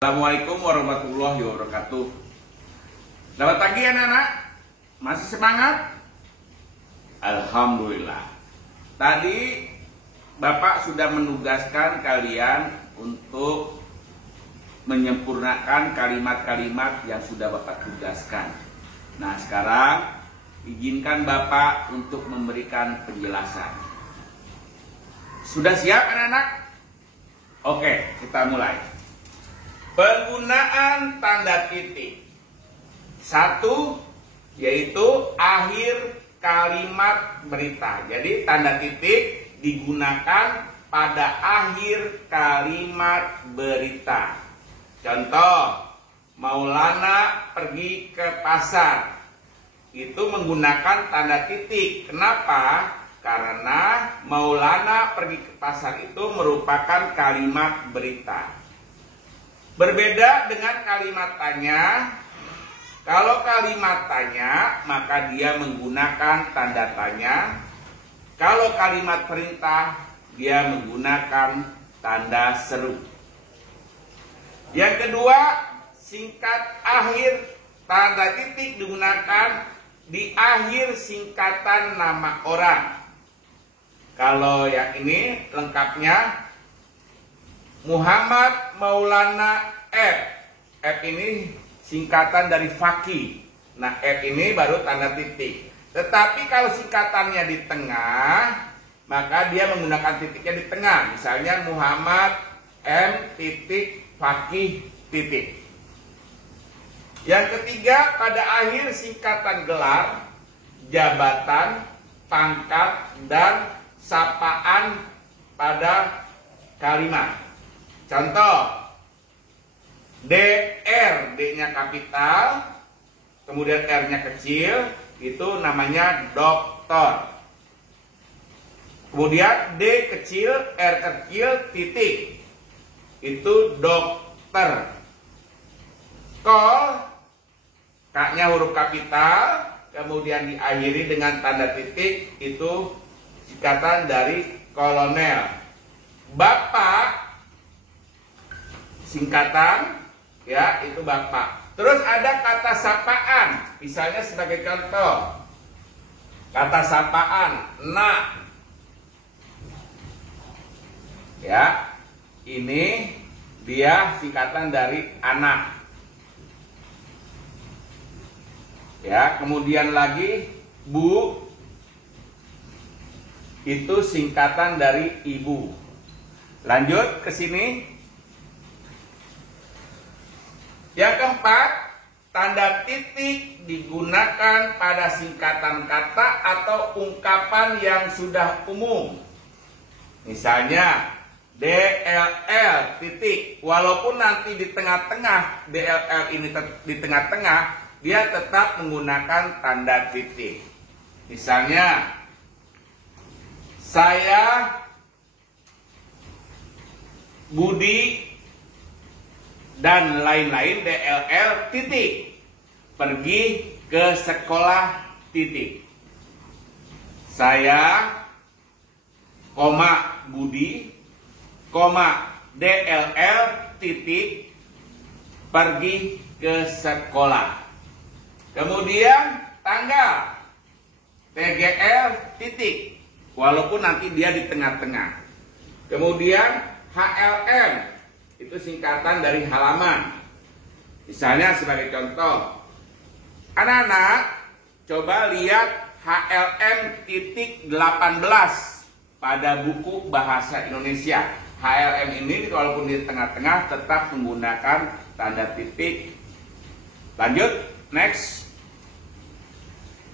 Assalamualaikum warahmatullahi wabarakatuh. Selamat pagi anak-anak. Masih semangat? Alhamdulillah. Tadi Bapak sudah menugaskan kalian untuk menyempurnakan kalimat-kalimat yang sudah Bapak tugaskan. Nah, sekarang izinkan Bapak untuk memberikan penjelasan. Sudah siap anak-anak? Oke, kita mulai. Penggunaan tanda titik. Satu, yaitu akhir kalimat berita. Jadi tanda titik digunakan pada akhir kalimat berita. Contoh, Maulana pergi ke pasar. Itu menggunakan tanda titik. Kenapa? Karena Maulana pergi ke pasar itu merupakan kalimat berita. Berbeda dengan kalimat tanya. Kalau kalimat tanya, maka dia menggunakan tanda tanya. Kalau kalimat perintah, dia menggunakan tanda seru. Yang kedua, singkat akhir. Tanda titik digunakan di akhir singkatan nama orang. Kalau yang ini lengkapnya Muhammad Maulana F. F ini singkatan dari Faki. Nah, F ini baru tanda titik. Tetapi kalau singkatannya di tengah, maka dia menggunakan titiknya di tengah. Misalnya Muhammad M titik Faki titik. Yang ketiga, pada akhir singkatan gelar, jabatan, pangkat, dan sapaan pada kalimat. Contoh, DR, D-nya kapital, kemudian R-nya kecil, itu namanya dokter. Kemudian D kecil, R kecil, titik, itu dokter. Kol, K-nya huruf kapital, kemudian diakhiri dengan tanda titik, itu singkatan dari kolonel. Bapak, singkatan, ya, itu bapak. Terus ada kata sapaan, misalnya sebagai contoh, kata sapaan, nak, ya, ini dia singkatan dari anak, ya. Kemudian lagi bu, itu singkatan dari ibu. Lanjut ke sini. Yang keempat, tanda titik digunakan pada singkatan kata atau ungkapan yang sudah umum. Misalnya DLL titik, walaupun nanti di tengah-tengah DLL ini di tengah-tengah, dia tetap menggunakan tanda titik. Misalnya saya Budi dan lain-lain DLL titik pergi ke sekolah titik. Saya koma Budi koma DLL titik pergi ke sekolah. Kemudian tanggal TGL titik, walaupun nanti dia di tengah-tengah. Kemudian HLM itu singkatan dari halaman. Misalnya sebagai contoh, anak-anak coba lihat HLM titik 18 pada buku bahasa Indonesia. HLM ini walaupun di tengah-tengah tetap menggunakan tanda titik. Lanjut, next.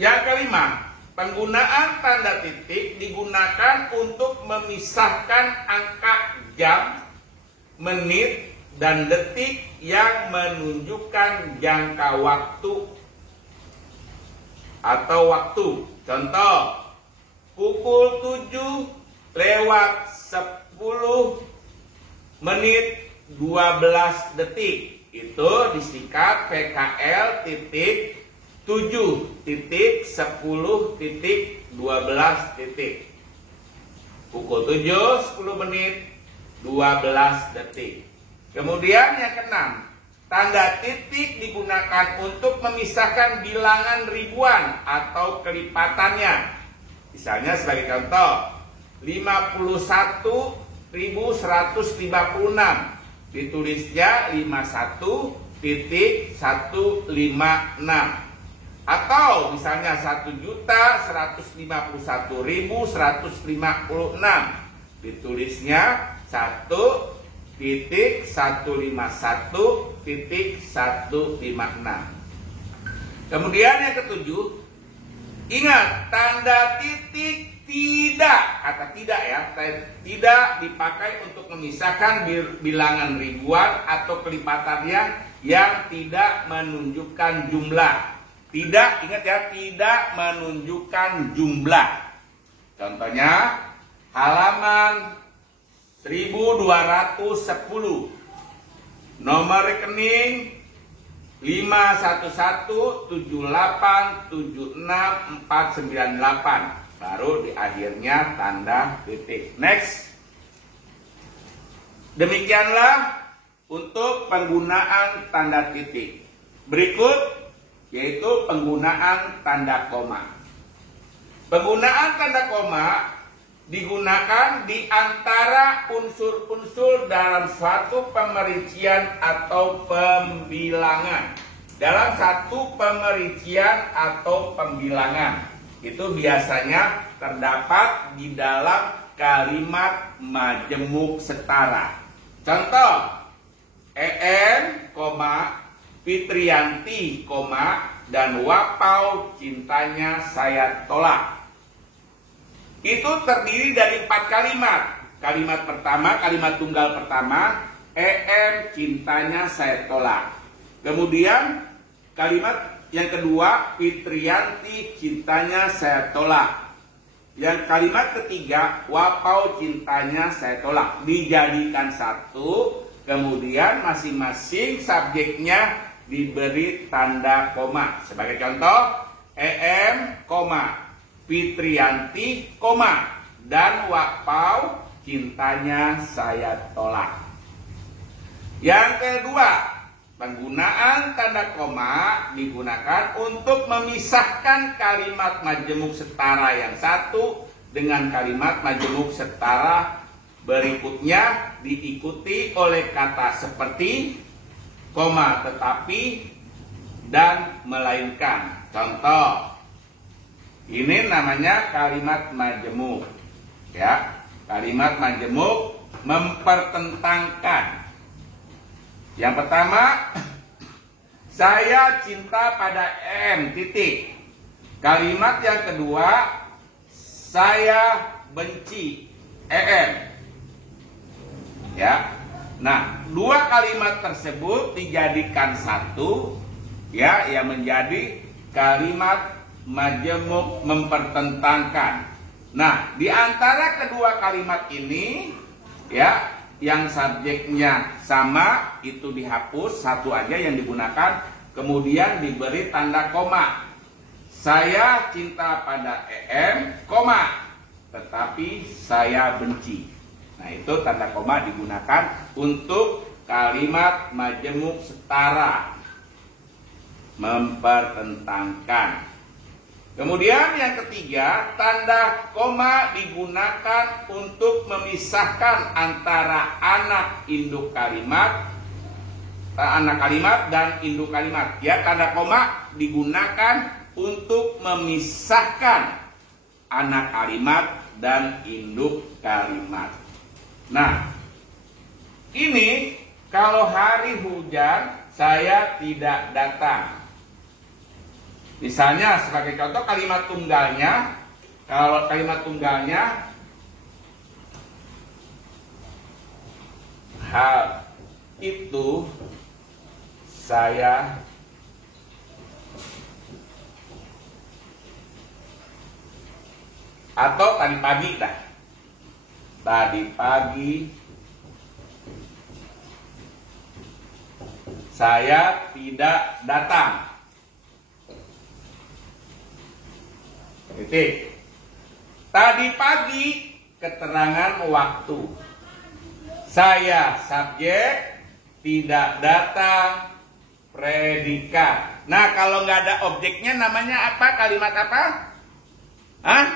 Yang kelima, penggunaan tanda titik digunakan untuk memisahkan angka jam, menit, dan detik yang menunjukkan jangka waktu atau waktu. Contoh, pukul 7 lewat 10 menit 12 detik. Itu disingkat PKL titik 7 titik 10 titik 12 titik. Pukul 7 10 menit 12 detik. Kemudian yang keenam, tanda titik digunakan untuk memisahkan bilangan ribuan atau kelipatannya. Misalnya sebagai contoh, 51.156 ditulisnya 51.156. Atau misalnya 1.151.156 ditulisnya 1.151.156. Kemudian yang ketujuh, ingat tanda titik tidak, kata tidak ya, tidak dipakai untuk memisahkan bilangan ribuan atau kelipatannya yang tidak menunjukkan jumlah. Tidak, ingat ya, tidak menunjukkan jumlah. Contohnya halaman 1210, nomor rekening 51178769498, baru di akhirnya tanda titik. Next. Demikianlah untuk penggunaan tanda titik. Berikut yaitu penggunaan tanda koma. Penggunaan tanda koma digunakan di antara unsur-unsur dalam suatu pemerincian atau pembilangan. Dalam satu pemerincian atau pembilangan itu biasanya terdapat di dalam kalimat majemuk setara. Contoh, EM, Fitriyanti, dan Wapau cintanya saya tolak. Itu terdiri dari 4 kalimat. Kalimat pertama, kalimat tunggal pertama, EM cintanya saya tolak. Kemudian kalimat yang kedua, Fitriyanti cintanya saya tolak. Yang kalimat ketiga, Wapau cintanya saya tolak. Dijadikan satu, kemudian masing-masing subjeknya diberi tanda koma. Sebagai contoh, EM, Fitriyanti, dan Wapau cintanya saya tolak. Yang kedua, penggunaan tanda koma digunakan untuk memisahkan kalimat majemuk setara yang satu dengan kalimat majemuk setara berikutnya, diikuti oleh kata seperti, koma, tetapi, dan melainkan. Contoh, ini namanya kalimat majemuk, ya. Kalimat majemuk mempertentangkan. Yang pertama, saya cinta pada EM, titik. Kalimat yang kedua, saya benci EM. Ya. Nah, dua kalimat tersebut dijadikan satu, ya, yang menjadi kalimat majemuk mempertentangkan. Nah, di antara kedua kalimat ini, ya, yang subjeknya sama itu dihapus, satu aja yang digunakan, kemudian diberi tanda koma. Saya cinta pada EM, tetapi saya benci. Nah, itu tanda koma digunakan untuk kalimat majemuk setara, mempertentangkan. Kemudian yang ketiga, tanda koma digunakan untuk memisahkan antara anak kalimat dan induk kalimat. Ya, tanda koma digunakan untuk memisahkan anak kalimat dan induk kalimat. Nah, ini kalau hari hujan saya tidak datang. Misalnya sebagai contoh kalimat tunggalnya, kalau kalimat tunggalnya hal itu saya atau tadi pagi dah. Tadi pagi saya tidak datang. Titik. Tadi pagi keterangan waktu. Saya subjek, tidak datang, predikat. Nah, kalau nggak ada objeknya namanya apa? Kalimat apa? Hah?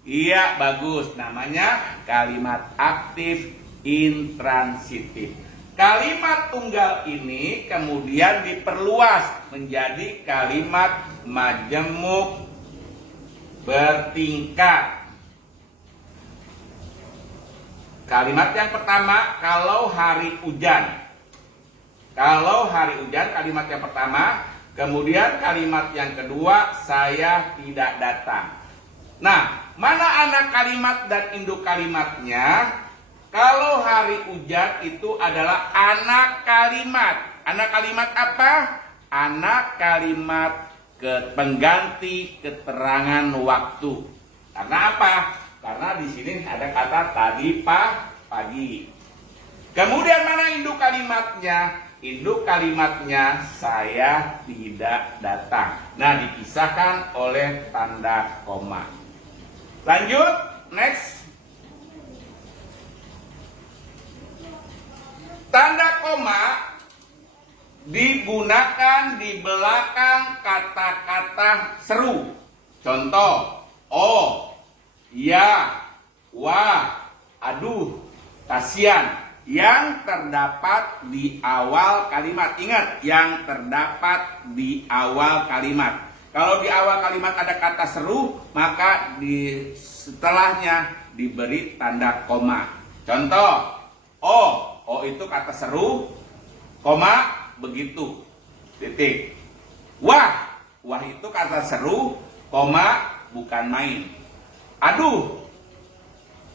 Iya, bagus. Namanya kalimat aktif intransitif. Kalimat tunggal ini kemudian diperluas menjadi kalimat majemuk bertingkat. Kalimat yang pertama, kalau hari hujan. Kalau hari hujan, kalimat yang pertama. Kemudian kalimat yang kedua, saya tidak datang. Nah, mana anak kalimat dan induk kalimatnya? Kalau hari hujan itu adalah anak kalimat. Anak kalimat apa? Anak kalimat pengganti keterangan waktu. Karena apa? Karena di sini ada kata tadi pagi. Kemudian mana induk kalimatnya? Induk kalimatnya saya tidak datang. Nah, dipisahkan oleh tanda koma. Lanjut, next. Tanda koma digunakan di belakang kata-kata seru. Contoh, oh, ya, wah, aduh, kasihan. Yang terdapat di awal kalimat. Ingat, yang terdapat di awal kalimat. Kalau di awal kalimat ada kata seru, maka di setelahnya diberi tanda koma. Contoh, oh itu kata seru, koma, begitu, titik. Wah itu kata seru, koma, bukan main. Aduh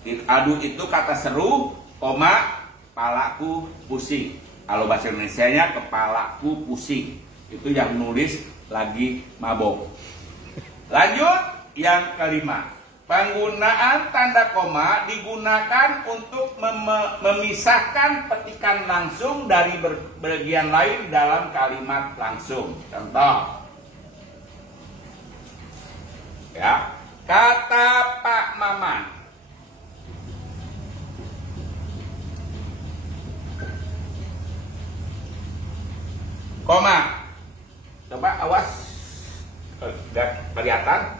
itu kata seru, koma, kepalaku pusing. Kalau bahasa Indonesianya kepalaku pusing. Itu yang nulis lagi mabok. Lanjut, yang kelima. Penggunaan tanda koma digunakan untuk memisahkan petikan langsung dari bagian lain dalam kalimat langsung. Contoh. Ya, kata Pak Maman. Koma. Coba awas. Gak kelihatan.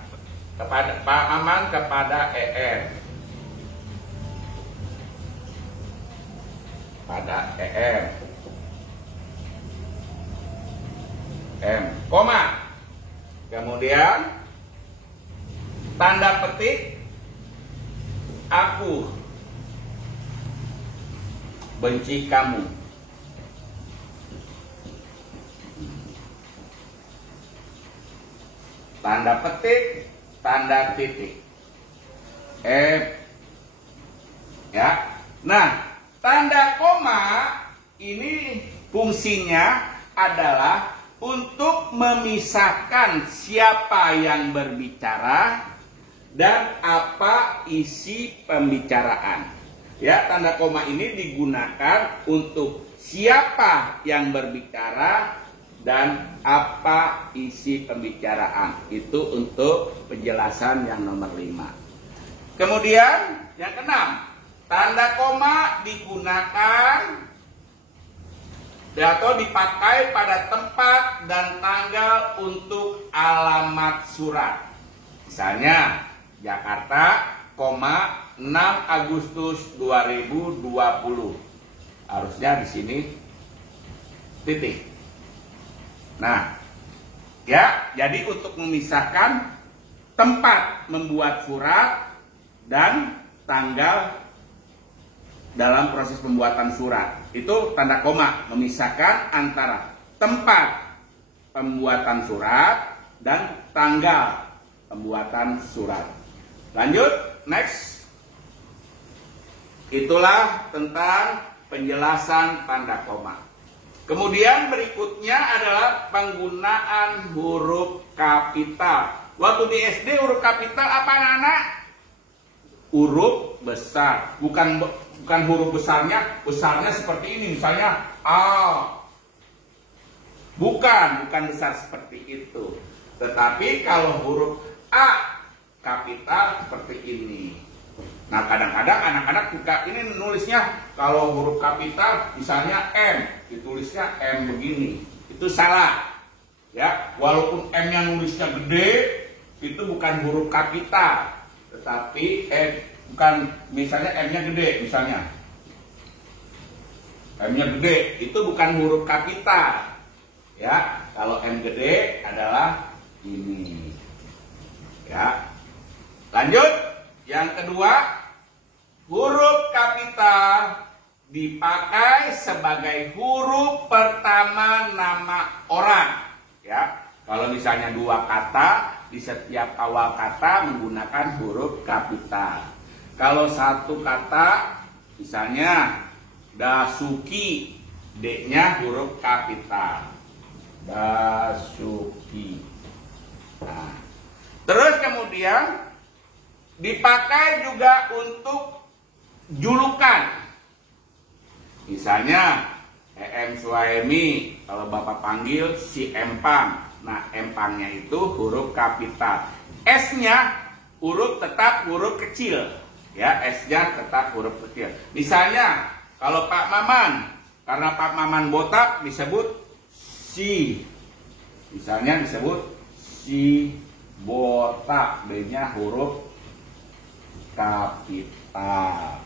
Kepada Pak Maman kepada ER. Pada ER. M. Koma. Kemudian tanda petik aku benci kamu. Tanda petik, tanda titik. Ya. Nah, tanda koma ini fungsinya adalah untuk memisahkan siapa yang berbicara dan apa isi pembicaraan. Ya, tanda koma ini digunakan untuk siapa yang berbicara dan apa isi pembicaraan. Itu untuk penjelasan yang nomor 5. Kemudian yang keenam, tanda koma digunakan atau dipakai pada tempat dan tanggal untuk alamat surat. Misalnya Jakarta, 6 Agustus 2020. Harusnya di sini titik. Nah, ya, jadi untuk memisahkan tempat membuat surat dan tanggal dalam proses pembuatan surat, itu tanda koma memisahkan antara tempat pembuatan surat dan tanggal pembuatan surat. Lanjut, next. Itulah tentang penjelasan tanda koma. Kemudian berikutnya adalah penggunaan huruf kapital. Waktu di SD huruf kapital apa anak-anak? Huruf besar. Bukan huruf besarnya seperti ini. Misalnya A. Bukan besar seperti itu. Tetapi kalau huruf A kapital seperti ini. Nah, kadang-kadang anak-anak suka ini nulisnya kalau huruf kapital misalnya M, ditulisnya M begini. Itu salah. Ya, walaupun M-nya nulisnya gede, itu bukan huruf kapital. Tetapi bukan misalnya M-nya gede misalnya. M-nya gede itu bukan huruf kapital. Ya, kalau M gede adalah ini. Ya. Lanjut. Yang kedua, huruf kapital dipakai sebagai huruf pertama nama orang. Ya, kalau misalnya dua kata, di setiap awal kata menggunakan huruf kapital. Kalau satu kata, misalnya Dasuki, D-nya huruf kapital. Dasuki. Nah, terus kemudian dipakai juga untuk julukan. Misalnya Em Suhaemi, kalau Bapak panggil si Empang. Nah, Empangnya itu huruf kapital. S-nya tetap huruf kecil. Ya, S-nya tetap huruf kecil. Misalnya kalau Pak Maman, karena Pak Maman botak disebut si. Misalnya disebut si botak, B-nya huruf kapital.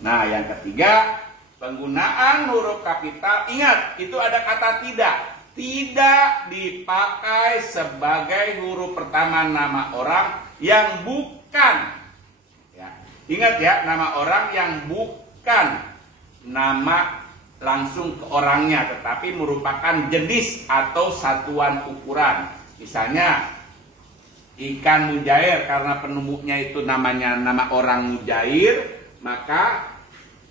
Nah, yang ketiga, penggunaan huruf kapital. Ingat, itu ada kata tidak. Tidak dipakai sebagai huruf pertama nama orang yang bukan. Ya. Ingat ya, nama orang yang bukan nama langsung ke orangnya, tetapi merupakan jenis atau satuan ukuran. Misalnya ikan mujair, karena penemunya itu namanya nama orang mujair, maka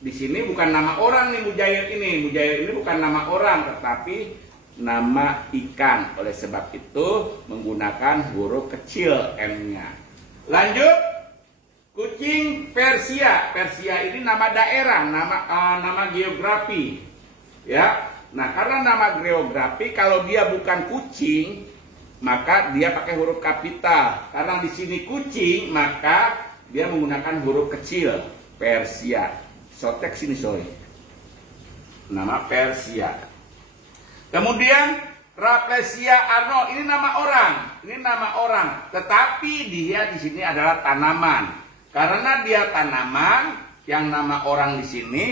di sini bukan nama orang nih mujair ini. Mujair ini bukan nama orang, tetapi nama ikan. Oleh sebab itu menggunakan huruf kecil M-nya. Lanjut, kucing Persia. Persia ini nama daerah, nama geografi. Ya. Nah, karena nama geografi, kalau dia bukan kucing, maka dia pakai huruf kapital. Karena di sini kucing, maka dia menggunakan huruf kecil. Persia. Sotek sini sorry. Nama Persia. Kemudian Rafflesia Arnold, ini nama orang. Ini nama orang. Tetapi dia di sini adalah tanaman. Karena dia tanaman, yang nama orang di sini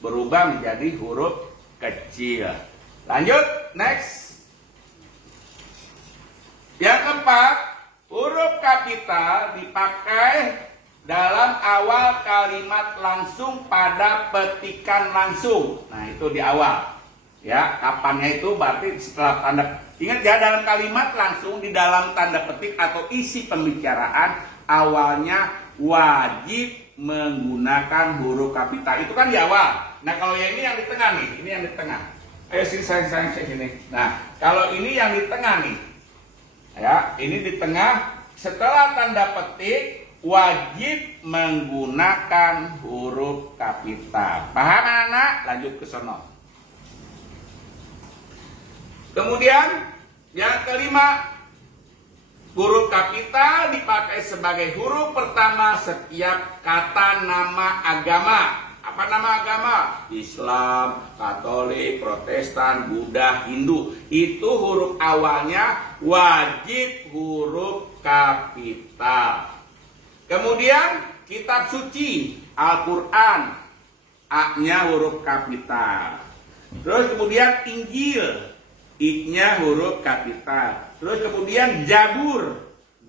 berubah menjadi huruf kecil. Lanjut, next. Yang keempat, huruf kapital dipakai dalam awal kalimat langsung pada petikan langsung. Nah, itu di awal. Ya, kapannya itu berarti setelah tanda. Ingat ya, dalam kalimat langsung di dalam tanda petik atau isi pembicaraan awalnya wajib menggunakan huruf kapital. Itu kan di awal. Nah, kalau yang ini yang di tengah nih, ini yang di tengah. Ayo sini saya sini. Nah, kalau ini yang di tengah nih. Ya, ini di tengah, setelah tanda petik wajib menggunakan huruf kapital. Paham anak? Lanjut ke sono. Kemudian yang kelima, huruf kapital dipakai sebagai huruf pertama setiap kata nama agama. Apa nama agama? Islam, Katolik, Protestan, Buddha, Hindu. Itu huruf awalnya wajib huruf kapital. Kemudian kitab suci, Al-Quran, A-nya huruf kapital. Terus kemudian Injil, I-nya huruf kapital. Terus kemudian Zabur,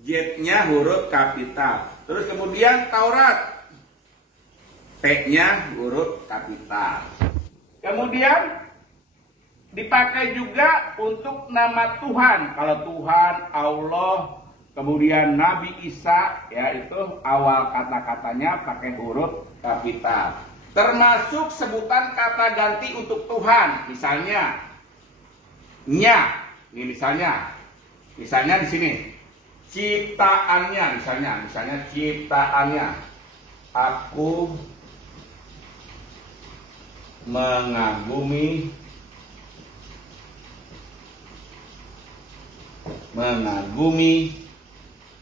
Z-nya huruf kapital. Terus kemudian Taurat, T-nya huruf kapital. Kemudian dipakai juga untuk nama Tuhan. Kalau Tuhan, Allah, kemudian Nabi Isa, ya itu awal kata-katanya pakai huruf kapital. Termasuk sebutan kata ganti untuk Tuhan. Misalnya nya. Ini misalnya di sini. Ciptaannya misalnya ciptaannya. Aku mengagumi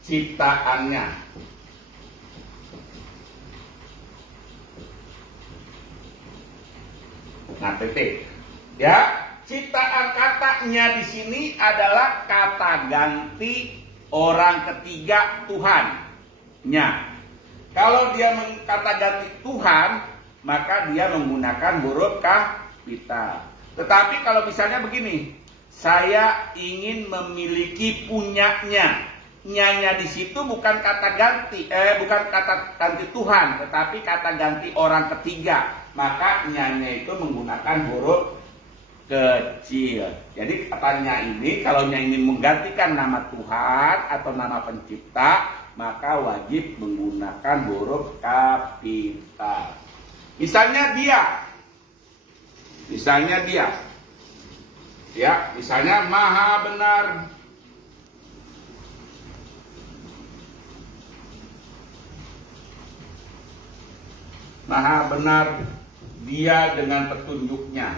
ciptaannya. Nah, titik. Ya, ciptaan katanya di sini adalah kata ganti orang ketiga Tuhan-nya. Kalau dia kata ganti Tuhan, maka dia menggunakan huruf kapital. Tetapi kalau misalnya begini, saya ingin memiliki punyanya. Nyanya di situ bukan kata ganti, bukan kata ganti Tuhan, tetapi kata ganti orang ketiga. Maka nyanya itu menggunakan huruf kecil. Jadi katanya ini, kalau nya ingin menggantikan nama Tuhan atau nama pencipta, maka wajib menggunakan huruf kapital. Misalnya dia, ya, misalnya maha benar. Maha benar dia dengan petunjuknya.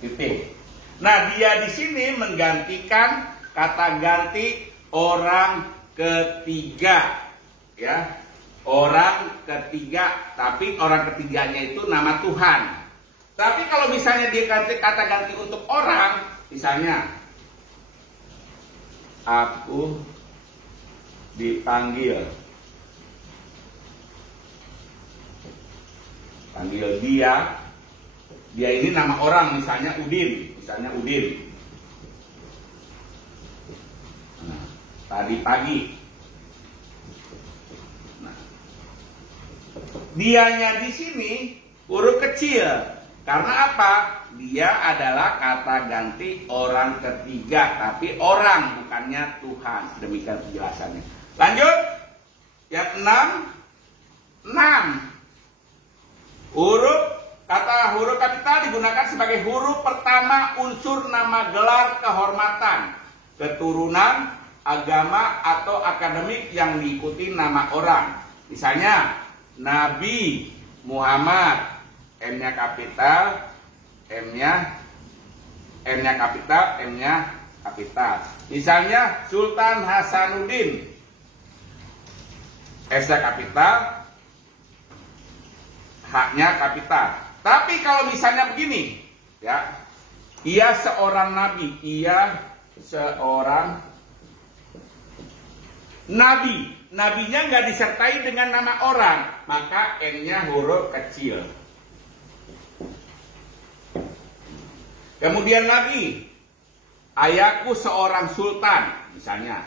Titik. Nah, dia di sini menggantikan kata ganti orang ketiga, ya, orang ketiga. Tapi orang ketiganya itu nama Tuhan. Tapi kalau misalnya dia ganti kata ganti untuk orang, misalnya aku dipanggil, panggil dia ini nama orang, misalnya Udin, Nah, tadi pagi. Nah, dianya di sini huruf kecil. Karena apa? Dia adalah kata ganti orang ketiga, tapi orang, bukannya Tuhan. Demikian penjelasannya. Lanjut. Yang 6. Huruf kapital digunakan sebagai huruf pertama unsur nama gelar kehormatan, keturunan, agama, atau akademik yang diikuti nama orang. Misalnya, Nabi Muhammad, M-nya kapital, M-nya kapital. Misalnya Sultan Hasanuddin, S-nya kapital, H-nya kapital. Tapi kalau misalnya begini, ya, ia seorang nabi, nabinya nggak disertai dengan nama orang, maka N-nya huruf kecil. Kemudian lagi, ayahku seorang sultan, misalnya.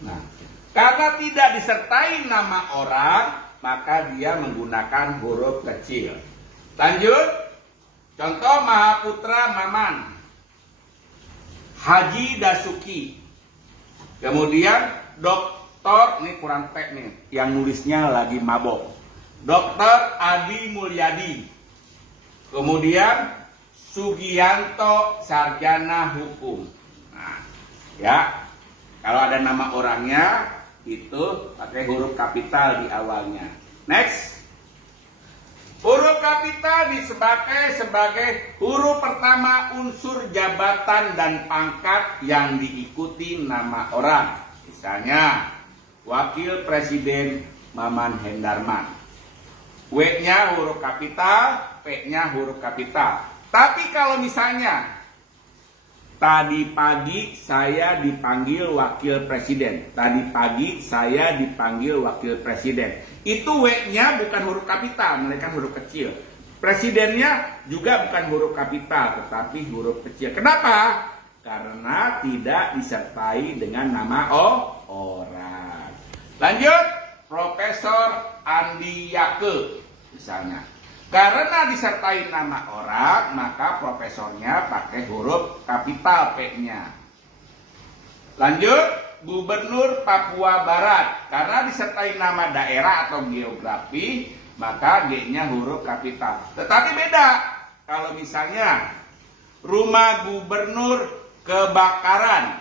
Nah, karena tidak disertai nama orang, maka dia menggunakan huruf kecil. Lanjut, contoh Mahaputra Maman, Haji Dasuki. Kemudian Doktor, ini kurang tek nih, yang nulisnya lagi mabok. Dokter Adi Mulyadi. Kemudian Sugianto Sarjana Hukum. Nah, ya, kalau ada nama orangnya itu pakai huruf kapital di awalnya. Next, huruf kapital disebagai sebagai huruf pertama unsur jabatan dan pangkat yang diikuti nama orang. Misalnya, Wakil Presiden Maman Hendarman. W-nya huruf kapital, P-nya huruf kapital. Tapi kalau misalnya tadi pagi saya dipanggil Wakil Presiden, tadi pagi saya dipanggil Wakil Presiden, itu W-nya bukan huruf kapital, melainkan huruf kecil. Presidennya juga bukan huruf kapital, tetapi huruf kecil. Kenapa? Karena tidak disertai dengan nama orang. Lanjut, Profesor Andi Yake misalnya. Karena disertai nama orang, maka profesornya pakai huruf kapital P-nya. Lanjut, Gubernur Papua Barat. Karena disertai nama daerah atau geografi, maka G-nya huruf kapital. Tetapi beda kalau misalnya rumah gubernur kebakaran.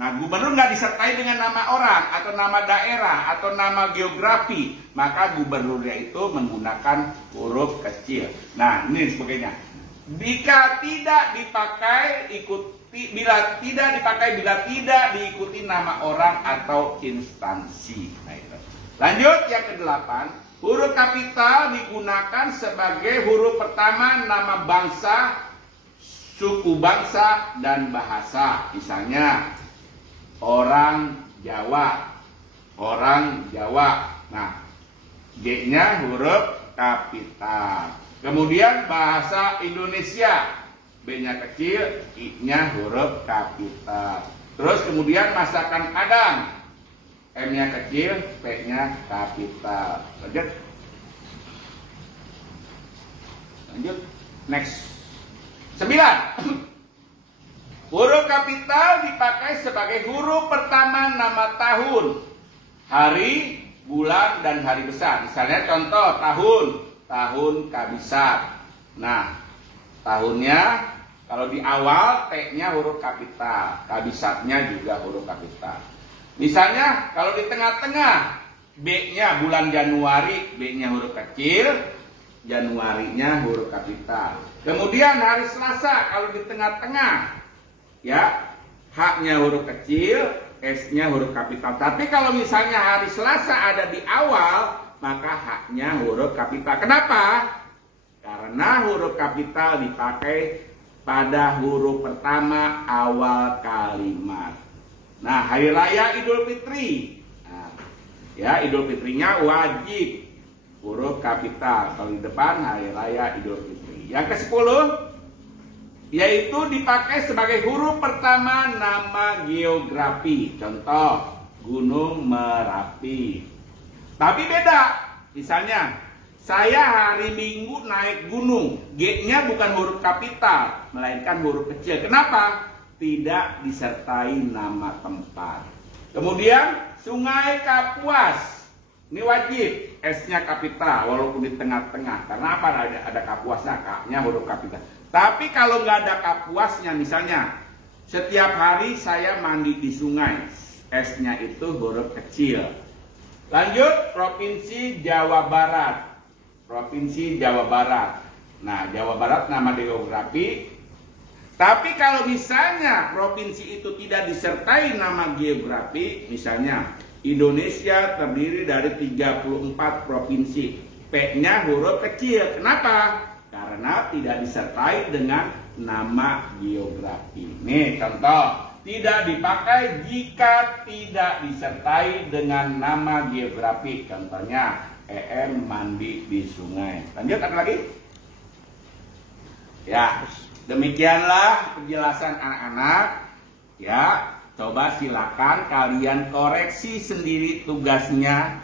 Nah, gubernur nggak disertai dengan nama orang atau nama daerah atau nama geografi, maka gubernurnya itu menggunakan huruf kecil. Nah, ini sebagainya. Jika tidak dipakai bila tidak diikuti nama orang atau instansi. Nah, itu. Lanjut yang ke-8, huruf kapital digunakan sebagai huruf pertama nama bangsa, suku bangsa, dan bahasa. Misalnya orang Jawa. Nah, G-nya huruf kapital. Kemudian bahasa Indonesia, B-nya kecil, I-nya huruf kapital. Terus kemudian masakan Padang, M-nya kecil, P-nya kapital. Lanjut. Next. 9. Huruf kapital dipakai sebagai huruf pertama nama tahun, hari, bulan, dan hari besar. Misalnya contoh tahun kabisat. Nah, tahunnya kalau di awal T-nya huruf kapital, kabisatnya juga huruf kapital. Misalnya kalau di tengah-tengah B-nya bulan Januari, B-nya huruf kecil, Januarinya huruf kapital. Kemudian hari Selasa kalau di tengah-tengah, ya, H-nya huruf kecil, S-nya huruf kapital. Tapi kalau misalnya hari Selasa ada di awal, maka H-nya huruf kapital. Kenapa? Karena huruf kapital dipakai pada huruf pertama awal kalimat. Nah, hari raya Idul Fitri. Nah, ya, Idul Fitrinya wajib huruf kapital. Kalau di depan hari raya Idul Fitri. Yang ke-10, yaitu dipakai sebagai huruf pertama nama geografi. Contoh, Gunung Merapi. Tapi beda. Misalnya, saya hari Minggu naik gunung. G-nya bukan huruf kapital, melainkan huruf kecil. Kenapa? Tidak disertai nama tempat. Kemudian, Sungai Kapuas. Ini wajib, S-nya kapital, walaupun di tengah-tengah. Karena apa? Ada kapuasnya, K-nya huruf kapital. Tapi kalau nggak ada kapuasnya, misalnya setiap hari saya mandi di sungai, S-nya itu huruf kecil. Lanjut, Provinsi Jawa Barat. Nah, Jawa Barat nama geografi. Tapi kalau misalnya provinsi itu tidak disertai nama geografi, misalnya Indonesia terdiri dari 34 provinsi, P-nya huruf kecil. Kenapa? Karena tidak disertai dengan nama geografi. Nih contoh, tidak dipakai jika tidak disertai dengan nama geografi. Contohnya, EM mandi di sungai. Lanjut, ada lagi? Ya, demikianlah penjelasan anak-anak. Ya, coba silakan kalian koreksi sendiri tugasnya.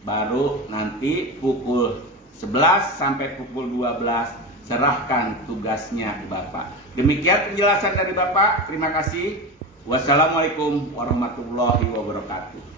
Baru nanti pukul 11 sampai pukul 12 serahkan tugasnya ke Bapak. Demikian penjelasan dari Bapak. Terima kasih. Wassalamualaikum warahmatullahi wabarakatuh.